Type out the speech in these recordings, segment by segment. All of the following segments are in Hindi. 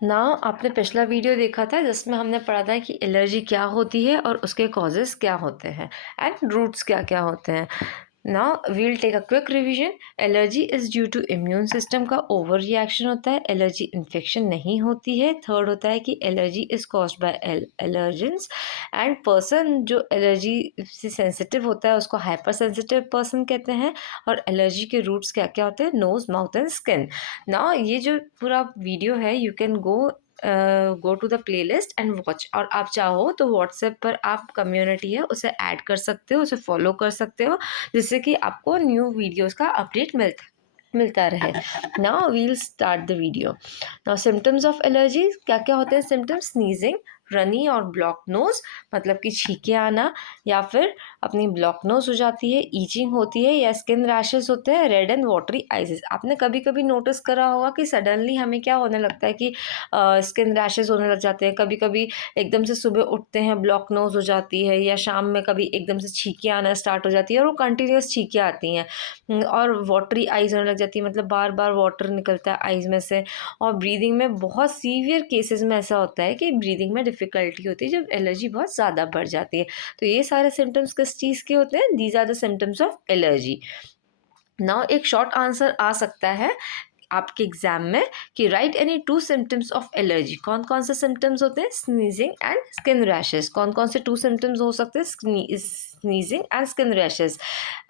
ना आपने पिछला वीडियो देखा था जिसमें हमने पढ़ा था कि एलर्जी क्या होती है और उसके कॉजेस क्या होते हैं एंड रूट्स क्या क्या होते हैं। Now we'll take a quick revision. Allergy is due to immune system का ओवर रिएक्शन होता है। एलर्जी इन्फेक्शन नहीं होती है। थर्ड होता है कि allergy is caused by allergens and person जो एलर्जी से सेंसिटिव होता है उसको हाइपर सेंसिटिव पर्सन कहते हैं। और एलर्जी के रूट्स क्या क्या होते हैं? Nose, mouth and skin. ना ये जो पूरा वीडियो है you can go to the playlist and watch. और आप चाहो तो व्हाट्सएप पर आप कम्युनिटी है उसे ऐड कर सकते हो, उसे फॉलो कर सकते हो, जिससे कि आपको न्यू वीडियोस का अपडेट मिलता रहे। Now we'll start the video. Now symptoms of allergy क्या क्या होते हैं? सिम्टम्स: स्नीजिंग, रनी और ब्लॉक नोज, मतलब कि छींके आना या फिर अपनी ब्लॉक नोज हो जाती है, ईचिंग होती है या स्किन रैशेस होते हैं, रेड एंड वाटरी आइज। आपने कभी कभी नोटिस करा होगा कि सडनली हमें क्या होने लगता है कि स्किन रैशेस होने लग जाते हैं। कभी कभी एकदम से सुबह उठते हैं ब्लॉक नोज हो जाती है, या शाम में कभी एकदम से छींके आना स्टार्ट हो जाती है और वो कंटिन्यूस छींके आती हैं। और वाटरी आइज होने लग जाती है, मतलब बार बार वाटर निकलता है आइज में से। और ब्रीदिंग में बहुत सीवियर केसेस में ऐसा होता है कि ब्रीदिंग में डिफ़िकल्टी होती है जब एलर्जी बहुत ज़्यादा बढ़ जाती है। तो ये सारे सिम्टम्स किस चीज़ के होते हैं? These are the symptoms of allergy. Now एक शॉर्ट आंसर आ सकता है आपके एग्जाम में कि write any two symptoms of allergy. कौन कौन से सिम्टम्स होते हैं? Sneezing and skin rashes. कौन कौन से टू सिम्टम्स हो सकते हैं? Sneezing and skin rashes.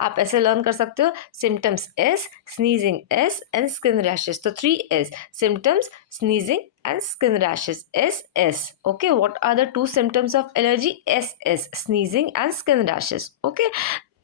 आप ऐसे लर्न कर सकते हो: symptoms S, sneezing S and skin rashes. तो 3 S: symptoms, sneezing and skin rashes. S. Okay, what are the two symptoms of allergy? S. Sneezing and skin rashes. Okay,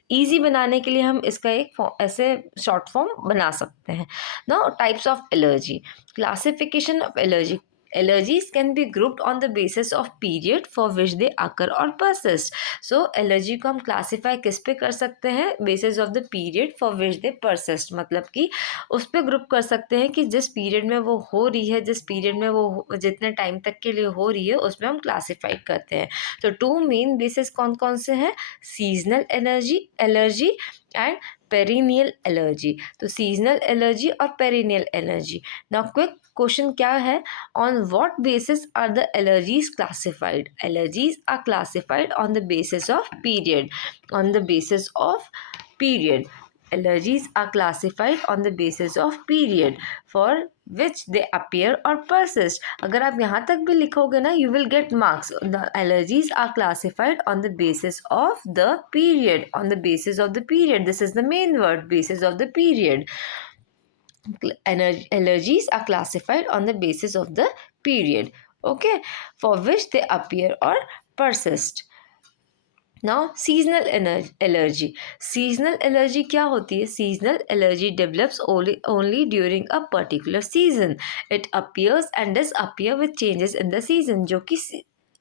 easy बनाने के लिए हम इसका एक ऐसे शॉर्ट फॉर्म बना सकते हैं। Now types of allergy, classification of allergy. Allergies can be grouped on the basis of period for which they occur और परसिस्ट। सो एलर्जी को हम क्लासीफाई किस पे कर सकते हैं? Basis of the period for which they persist, मतलब कि उस पर ग्रुप कर सकते हैं कि जिस पीरियड में वो हो रही है, जिस पीरियड में वो जितने टाइम तक के लिए हो रही है, उसमें हम क्लासीफाई करते हैं। तो 2 मेन बेसिस कौन कौन से हैं? Seasonal allergy and perennial allergy. तो सीजनल एलर्जी और perennial allergy. Now quick question क्या है? On what basis are the allergies classified? Allergies are classified on the basis of period. On the basis of period, allergies are classified on the basis of period for which they appear or persist. अगर आप यहाँ तक भी लिखोगे ना, you will get marks. The allergies are classified on the basis of the period. On the basis of the period. This is the main word, basis of the period. Allergies are classified on the basis of the period. Okay, for which they appear or persist. Now seasonal allergy. Seasonal allergy क्या होती है? Seasonal allergy develops only during a particular season. It appears and disappear with changes in the season. जो कि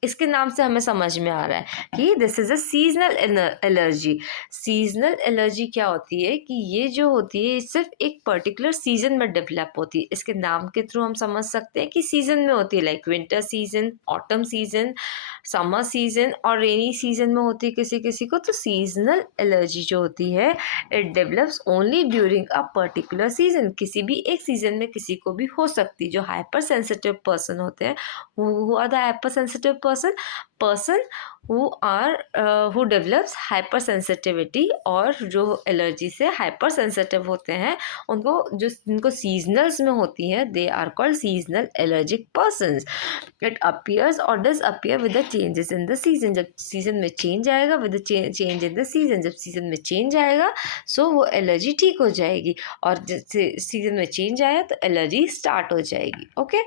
इसके नाम से हमें समझ में आ रहा है कि this is a seasonal allergy. Seasonal allergy क्या होती है कि ये जो होती है सिर्फ एक पर्टिकुलर सीजन में डेवलप होती है। इसके नाम के थ्रू हम समझ सकते हैं कि सीजन में होती है, like winter season, autumn season, summer season और रेनी सीजन में होती है किसी किसी को। तो सीजनल एलर्जी जो होती है it develops only during a particular season. किसी भी एक सीजन में किसी को भी हो सकती है। जो हाइपर सेंसिटिव पर्सन होते हैं, who are the hypersensitive person who develops hyper sensitivity, और जो एलर्जी से हाइपर सेंसिटिव होते हैं उनको, जो जिनको सीजनल्स में होती है, they are called seasonal allergic persons. It appears और disappear with the changes in the season. जब सीजन में चेंज आएगा, with the change in the season, जब सीजन में चेंज आएगा सो वो एलर्जी ठीक हो जाएगी, और जैसे सीजन में चेंज आया तो एलर्जी स्टार्ट हो जाएगी। Okay,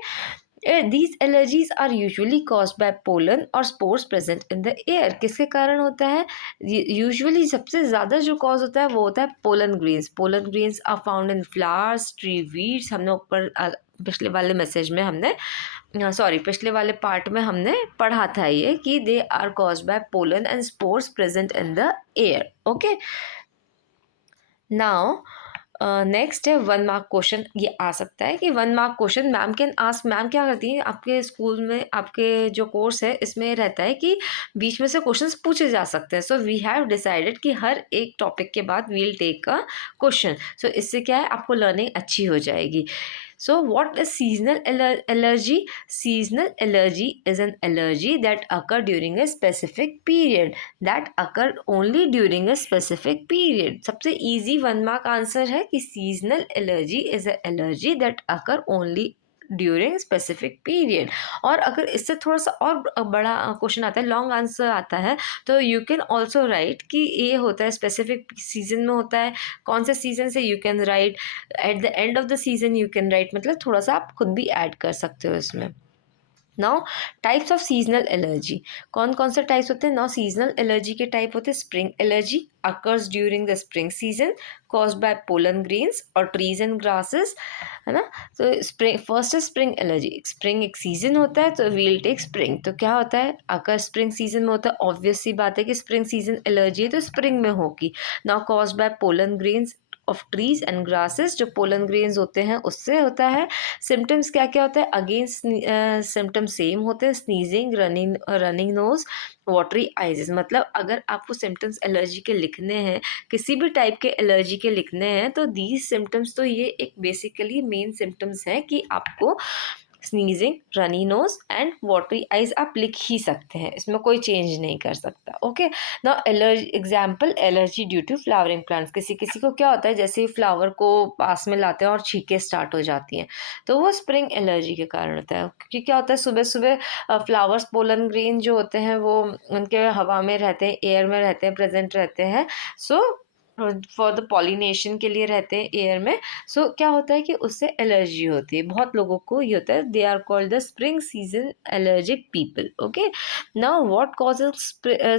these allergies are usually caused by pollen और spores present in the air। किसके कारण होता है? यूजुअली सबसे ज़्यादा जो कॉज होता है वो होता है pollen grains. Pollen grains are found in flowers, tree weeds. हमने ऊपर पिछले वाले मैसेज में हमने पिछले वाले पार्ट में हमने पढ़ा था ये कि they are caused by pollen and spores present in the air. Okay, now next है 1 मार्क क्वेश्चन। ये आ सकता है कि 1 mark question ma'am can ask. Ma'am क्या करती है आपके स्कूल में, आपके जो कोर्स है इसमें रहता है कि बीच में से क्वेश्चंस पूछे जा सकते हैं। सो वी हैव डिसाइडेड कि हर एक टॉपिक के बाद वील टेक अ क्वेश्चन। सो इससे क्या है, आपको लर्निंग अच्छी हो जाएगी। So what is seasonal allergy? Seasonal allergy is an allergy that occur during a specific period, that occur only during a specific period. सबसे easy 1 mark आंसर है कि seasonal allergy is an allergy that occur only during specific period. और अगर इससे थोड़ा सा और बड़ा क्वेश्चन आता है, लॉन्ग आंसर आता है, तो यू कैन ऑल्सो राइट कि ये होता है स्पेसिफिक सीजन में होता है. कौन से सीजन से, you can write at the end of the season, you can write, मतलब थोड़ा सा आप खुद भी ऐड कर सकते हो इसमें. Now types of seasonal allergy, कौन कौन से टाइप्स होते हैं? नाउ सीजनल एलर्जी के टाइप होते हैं. Spring allergy occurs during the spring season, caused by pollen grains और ट्रीज एंड ग्रासेस, है ना. तो स्प्रिंग, फर्स्ट है स्प्रिंग एलर्जी. स्प्रिंग एक सीजन होता है, तो वील टेक स्प्रिंग. तो क्या होता है, अगर स्प्रिंग सीजन में होता है, ऑब्वियस सी बात है कि स्प्रिंग सीजन एलर्जी है तो स्प्रिंग में होगी. Now caused by pollen grains of trees and grasses, जो पोलन ग्रेन्स होते हैं उससे होता है. सिम्टम्स क्या क्या होता है? अगेन सिम्टम्स सेम होते हैं, sneezing, running nose, watery eyes. मतलब अगर आपको सिम्टम्स एलर्जी के लिखने हैं, किसी भी टाइप के एलर्जी के लिखने हैं, तो दीज सिम्टम्स, तो ये एक बेसिकली मेन सिम्टम्स हैं कि आपको sneezing, runny nose and watery eyes आप लिख ही सकते हैं, इसमें कोई चेंज नहीं कर सकता. Okay. Now allergy example, allergy due to flowering plants. किसी किसी को क्या होता है, जैसे ही फ्लावर को पास में लाते हैं और छींकें स्टार्ट हो जाती हैं, तो वो स्प्रिंग एलर्जी के कारण होता है. क्योंकि क्या होता है, सुबह सुबह फ्लावर्स, पोलन ग्रेन जो होते हैं वो उनके हवा में रहते हैं, एयर में रहते हैं, प्रेजेंट रहते हैं. सो फॉर द पॉलिनेशन के लिए रहते हैं एयर में. सो क्या होता है कि उससे एलर्जी होती है. बहुत लोगों को ये होता है. They are called the spring season allergic people. Okay. Now what causes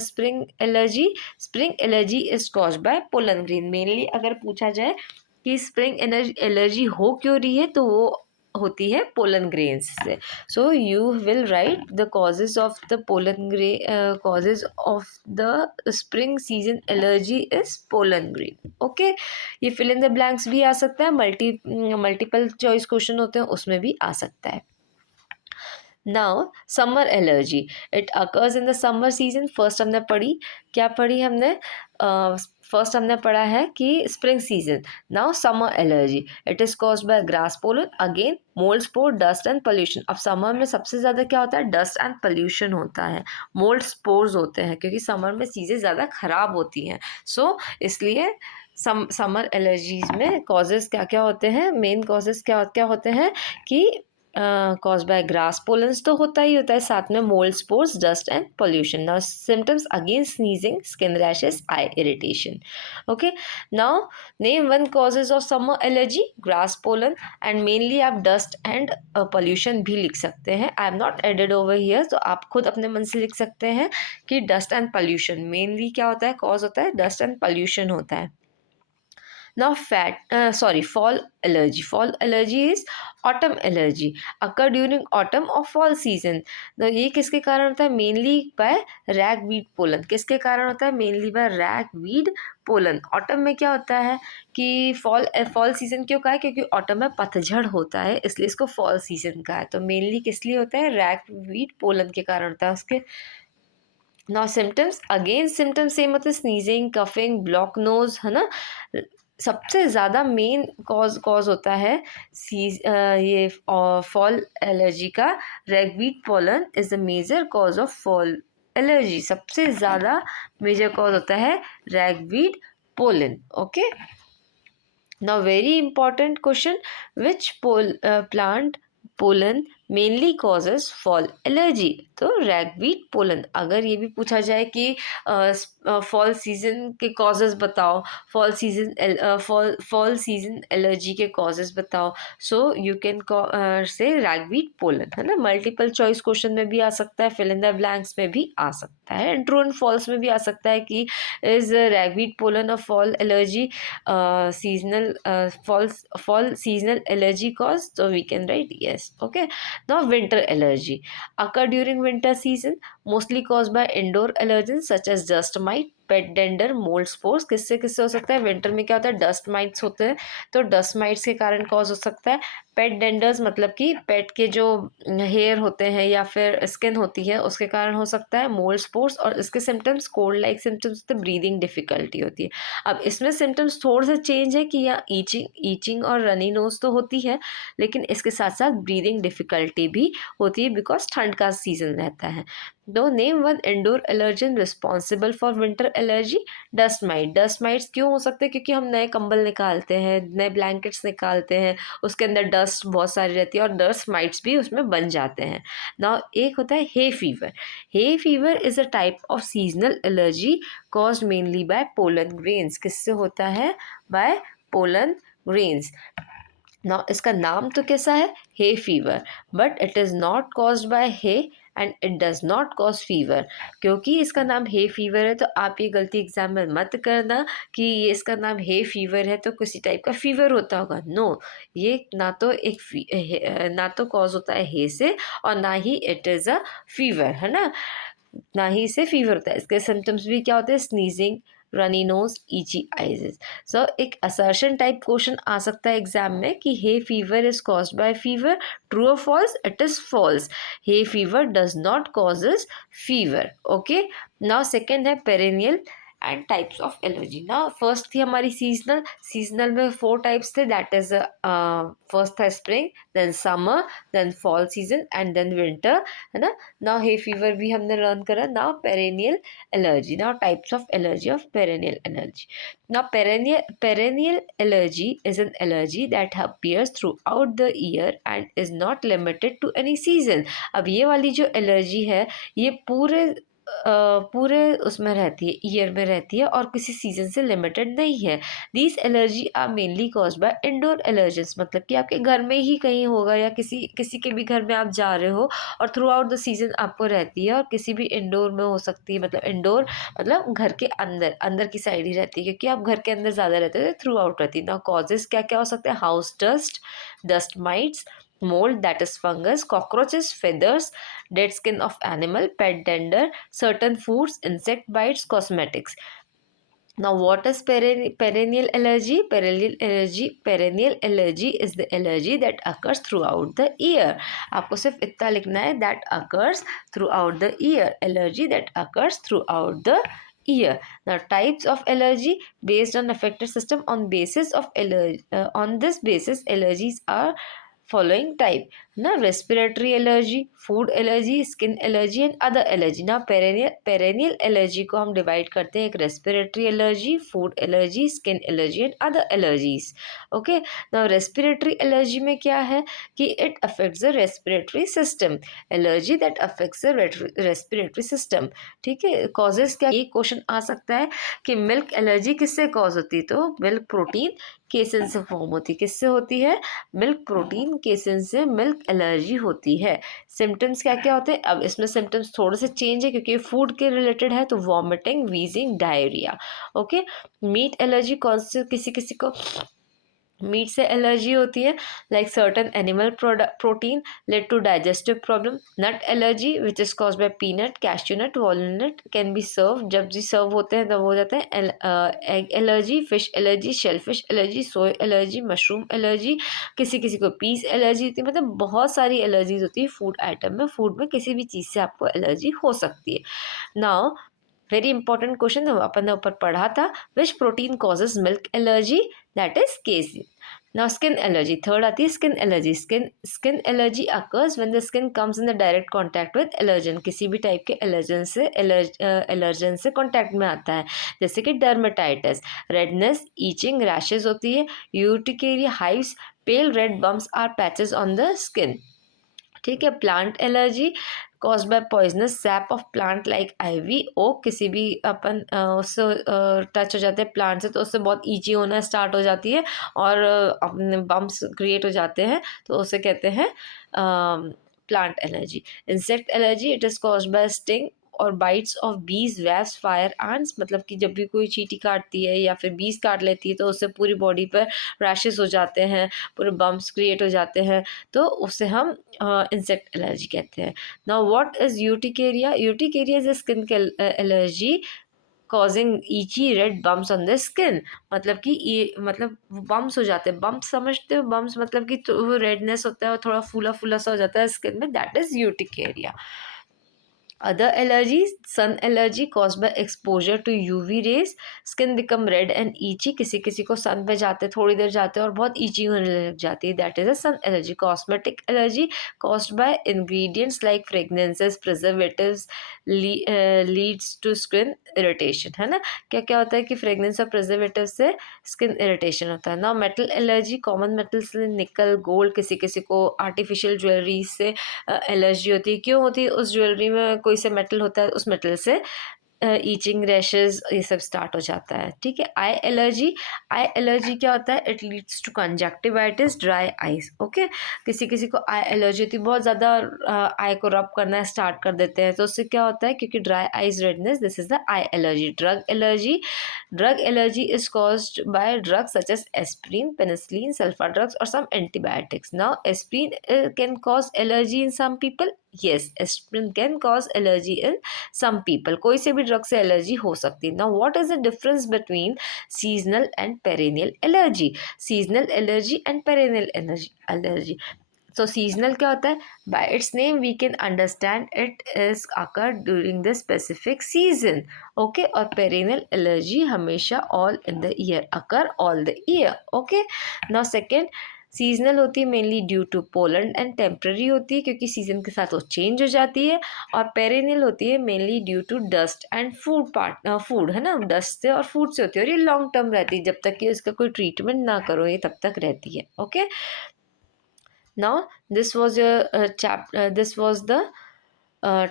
spring allergy? Spring allergy is caused by pollen grain. Mainly अगर पूछा जाए कि स्प्रिंग एलर्जी हो क्यों रही है, तो वो होती है पोलन ग्रेन्स से. So you will write the causes of the causes of the spring season allergy is pollen grain. Okay. ये फिल इन द ब्लैंक्स भी आ सकता है, मल्टीपल चॉइस क्वेश्चन होते हैं उसमें भी आ सकता है. Now summer allergy, it occurs in the summer season. First हमने पढ़ी, क्या पढ़ी हमने? फर्स्ट हमने पढ़ा है कि spring season. Now summer allergy, it is caused bye grass pollen, again mould spore, dust and pollution. अब समर में सबसे ज़्यादा क्या होता है? डस्ट एंड पोल्यूशन होता है, मोल्ड स्पोर्स होते हैं, क्योंकि समर में चीज़ें ज़्यादा ख़राब होती हैं. सो इसलिए समर एलर्जीज में कॉजेज़ क्या क्या होते हैं? मेन कॉजेज़ क्या क्या होते हैं कि कॉज बाय ग्रास पोलन्स तो होता ही होता है, साथ में mould spores, dust and pollution. Now symptoms again sneezing, skin rashes, eye irritation. Okay. Now name one causes of summer allergy. Grass pollen and mainly आप डस्ट एंड पोल्यूशन भी लिख सकते हैं. I am not added over here, तो आप खुद अपने मन से लिख सकते हैं कि डस्ट एंड पोल्यूशन मेनली क्या होता है, कॉज होता है डस्ट एंड पोल्यूशन होता है. Now fall allergy. Fall allergy is autumn allergy, occur during autumn or fall season. तो ये किसके कारण होता है? Mainly by ragweed pollen. किसके कारण होता है? Mainly by ragweed pollen. Autumn में क्या होता है कि फॉल सीजन क्यों कहा है? क्योंकि ऑटम में पतझड़ होता है, इसलिए इसको फॉल सीजन कहा है. तो मेनली किस लिए होता है? रैगवीड पोलन के कारण होता है उसके. Now symptoms, again symptoms same होते हैं, स्नीजिंग, कफिंग, ब्लॉक नोज, है ना. सबसे ज़्यादा मेन कॉज होता है ये फॉल एलर्जी का. Ragweed pollen is the major cause of fall allergy. सबसे ज़्यादा मेजर कॉज होता है ragweed pollen. Okay. Now very important question, which plant pollen mainly causes fall allergy? तो रैगवीड पोलन. अगर ये भी पूछा जाए कि फॉल सीजन के कॉजेज बताओ, फॉल सीजन एलर्जी के कॉजेज बताओ, so you can say रैगवीड pollen, है ना. मल्टीपल चॉइस क्वेश्चन में भी आ सकता है, फिल इन द ब्लैंक्स में भी आ सकता है, ट्रू एंड फॉल्स में भी आ सकता है कि is ragweed pollen of fall allergy seasonal fall seasonal allergy cause, so we can write yes. Okay. Now winter allergy occur during winter season, mostly caused by indoor allergens such as dust mite, pet dander, mould spores. किससे किससे हो सकता है? विंटर में क्या होता है? डस्ट माइट्स होते हैं, तो डस्ट माइट्स के कारण कॉज हो सकता है. पेट डेंडर्स मतलब कि पेट के जो हेयर होते हैं या फिर स्किन होती है उसके कारण हो सकता है। मोल्ड स्पोर्स, और इसके सिम्टम्स कोल्ड लाइक सिम्टम्स होते हैं, ब्रीदिंग डिफिकल्टी होती है। अब इसमें सिम्टम्स थोड़े से चेंज है कि या ईचिंग और रनी नोज तो होती है, लेकिन इसके साथ साथ ब्रीदिंग डिफिकल्टी भी होती है बिकॉज ठंड का सीजन रहता है। दो name one indoor allergen responsible for winter allergy. Dust might. Dust mites क्यों हो सकते हैं? क्योंकि हम नए कंबल निकालते हैं, नए ब्लैंकेट्स निकालते हैं, उसके अंदर डस्ट बहुत सारी रहती है और डस्ट माइट्स भी उसमें बन जाते हैं ना। एक होता है hay fever. Hay fever is a type of seasonal allergy caused mainly by pollen grains. किससे होता है? बाय पोलन ग्रेन्स ना। इसका नाम तो कैसा है? Hay fever, but it is not caused by hay and it does not cause fever. क्योंकि इसका नाम हे फीवर है तो आप ये गलती एग्जाम में मत करना कि ये इसका नाम हे फीवर है तो किसी टाइप का फीवर होता होगा। नो, ये ना तो ना तो कॉज होता है हे से और ना ही इट इज़ अ फीवर, है ना ही इसे फीवर होता है। इसके सिम्टम्स भी क्या होते हैं? स्नीजिंग, रनी नोज, ईची आइज। सो एक असर्शन टाइप क्वेश्चन आ सकता है एग्जाम में कि hay fever is caused by fever. True और false? It is false. Hay fever does not causes fever. Okay, now second है perennial and types of allergy ना। फर्स्ट थी हमारी सीजनल। सीजनल में 4 टाइप्स थे, दैट इज फर्स्ट था स्प्रिंग, देन समर, देन fall season and then winter, है ना। नाउ हे फीवर भी हमने लर्न करा। Now perennial allergy. Now types of allergy of perennial allergy. Now perennial allergy is an allergy that appears throughout the year and is not limited to any season. अब ये वाली जो एलर्जी है ये पूरे उसमें रहती है, ईयर में रहती है और किसी सीजन से लिमिटेड नहीं है। These allergy are mainly cause by indoor allergens, मतलब कि आपके घर में ही कहीं होगा या किसी किसी के भी घर में आप जा रहे हो और थ्रू आउट द सीजन आपको रहती है, और किसी भी इंडोर में हो सकती है। मतलब इंडोर मतलब घर के अंदर अंदर की साइड ही रहती है, क्योंकि आप घर के अंदर ज़्यादा रहते हो, थ्रू आउट रहती है ना। कॉजेज क्या क्या हो सकते हैं? House dust, dust mites, mold that is fungus, cockroaches, feathers, dead skin of animal, pet dander, certain foods, insect bites, cosmetics. Now what is perennial allergy? Perennial allergy is the allergy that occurs throughout the year. आपको सिर्फ इतना लिखना है, that occurs throughout the year. Allergy that occurs throughout the year. Now types of allergy based on affected system. On this basis allergies are following type ना: respiratory allergy, food allergy, skin allergy and other allergy ना। पेरेनियल एलर्जी को हम डिवाइड करते हैं एक respiratory allergy, food allergy, skin allergy and other allergies. Okay, ना रेस्पिरेटरी एलर्जी में क्या है कि it affects the respiratory system. Allergy that affects the respiratory system. ठीक है, कॉजेज क्या? एक क्वेश्चन आ सकता है कि मिल्क एलर्जी किससे कॉज होती है? तो मिल्क प्रोटीन केसिन से फॉर्म होती है। किससे होती है? मिल्क प्रोटीन केसिन से मिल्क एलर्जी होती है। सिम्टम्स क्या क्या होते हैं? अब इसमें सिम्टम्स थोड़े से चेंज है क्योंकि फूड के रिलेटेड है, तो vomiting, wheezing, diarrhoea. Okay, meat allergy कौन से? किसी किसी को मीट से एलर्जी होती है, like certain animal protein led to digestive problem. Nut allergy which is cause by peanut, cashew nut, walnut can be serve. जब जी सर्व होते हैं तब हो जाते हैं। Egg allergy, fish allergy, shellfish allergy, soy allergy, mushroom allergy, किसी किसी को पीस एलर्जी होती है। मतलब बहुत सारी एलर्जीज होती है फूड आइटम में। फूड में किसी भी चीज़ से आपको एलर्जी हो सकती है। नाउ वेरी इंपॉर्टेंट क्वेश्चन अपन ने ऊपर पढ़ा था, विच protein causes milk allergy? That is casein. Now skin allergy, third आती है skin allergy. Skin allergy occurs when the skin comes in the direct contact with allergen. किसी भी टाइप के एलर्जन से कॉन्टैक्ट में आता है, जैसे कि डर्मेटाइटिस, रेडनेस, ईचिंग, रैशेज होती है, urticaria, hives, pale red bumps or patches on the skin. ठीक है, plant allergy cause by poisonous sap of plant like ivy, oak. किसी भी अपन उससे टच हो जाते हैं प्लांट से तो उससे बहुत ईची होना स्टार्ट हो जाती है और अपने बम्प्स क्रिएट हो जाते हैं, तो उसे कहते हैं plant allergy. Insect allergy, it is cause bye sting और बाइट्स ऑफ बीज, वैव्स, फायर एंट्स। मतलब कि जब भी कोई चींटी काटती है या फिर बीज काट लेती है तो उससे पूरी बॉडी पर रैशेस हो जाते हैं, पूरे बम्प्स क्रिएट हो जाते हैं, तो उसे हम इंसेक्ट एलर्जी कहते हैं। Now what is urticaria? Urticaria is a skin allergy causing itchy red bumps on the skin. मतलब कि ये मतलब बम्प्स हो जाते हैं, बम्प्स समझते हो, बम्प्स मतलब कि तो वो रेडनेस होता है और थोड़ा फूला फूला सा हो जाता है स्किन में, that is urticaria. Other allergies, sun allergy caused by exposure to UV rays, skin become red and itchy. किसी किसी को सन पे जाते थोड़ी देर जाते हैं और बहुत itchy होने लग जाती है, that is a sun allergy. Cosmetic allergy caused by ingredients like fragrances, preservatives, leads to skin irritation, है ना. क्या क्या होता है कि फ्रेगनेंस और प्रिजर्वेटिव से स्किन इरिटेशन होता है. Now metal allergy, common metals निकल गोल्ड, किसी किसी को आर्टिफिशियल ज्वेलरी से एलर्जी होती है. क्यों होती है? उस ज्वेलरी में कोई से मेटल होता है, उस मेटल से ईचिंग, रैशेज, ये सब स्टार्ट हो जाता है. ठीक है. आई एलर्जी, आई एलर्जी क्या होता है? It leads to conjunctivitis, dry eyes. Okay. किसी किसी को आई एलर्जी होती है, बहुत ज़्यादा आई को रब करना स्टार्ट कर देते हैं, तो उससे क्या होता है? क्योंकि dry eyes, redness, this is the I allergy. Drug allergy, drug allergy is caused by drugs such as aspirin, penicillin, sulfa drugs or some antibiotics. Now aspirin can cause allergy in some people. Yes, aspirin can cause allergy in some people. कोई से भी ड्रग से एलर्जी हो सकती है. Now what is the difference between seasonal and perennial allergy? Seasonal allergy and perennial allergy. So seasonal क्या होता है? By its name we can understand it is occur during the specific season. Okay. और perennial allergy हमेशा all in the year, occur all the year. Okay. Now second, seasonal होती है mainly due to pollen and temporary होती है क्योंकि सीजन के साथ वो चेंज हो जाती है. और पेरेनियल होती है mainly due to dust and food, है ना. डस्ट से और फूड से होती है और ये लॉन्ग टर्म रहती है, जब तक कि इसका कोई ट्रीटमेंट ना करो ये तब तक रहती है. Okay. Now this was your this was the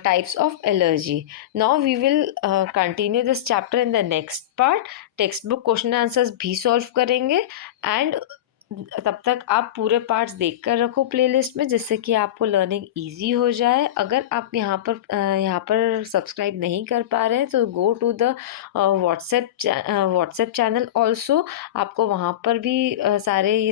types of allergy. Now we will continue this chapter in the next part. Text book question answers भी सॉल्व करेंगे एंड तब तक आप पूरे पार्ट्स देख कर रखो प्लेलिस्ट में, जिससे कि आपको लर्निंग इजी हो जाए. अगर आप यहाँ पर सब्सक्राइब नहीं कर पा रहे हैं तो go to the WhatsApp channel also. आपको वहाँ पर भी ये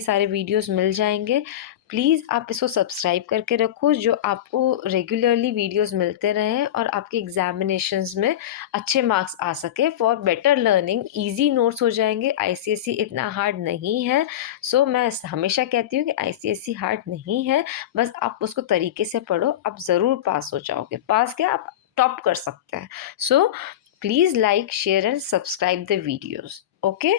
सारे वीडियोस मिल जाएंगे. प्लीज़ आप इसको सब्सक्राइब करके रखो, जो आपको रेगुलरली वीडियोस मिलते रहें और आपके एग्जामिनेशंस में अच्छे मार्क्स आ सके. For better learning easy notes हो जाएंगे. आईसीएसई इतना हार्ड नहीं है. सो मैं हमेशा कहती हूँ कि आईसीएसई हार्ड नहीं है, बस आप उसको तरीके से पढ़ो, आप ज़रूर पास हो जाओगे. पास क्या, आप टॉप कर सकते हैं. So please like, share and subscribe the videos. Okay.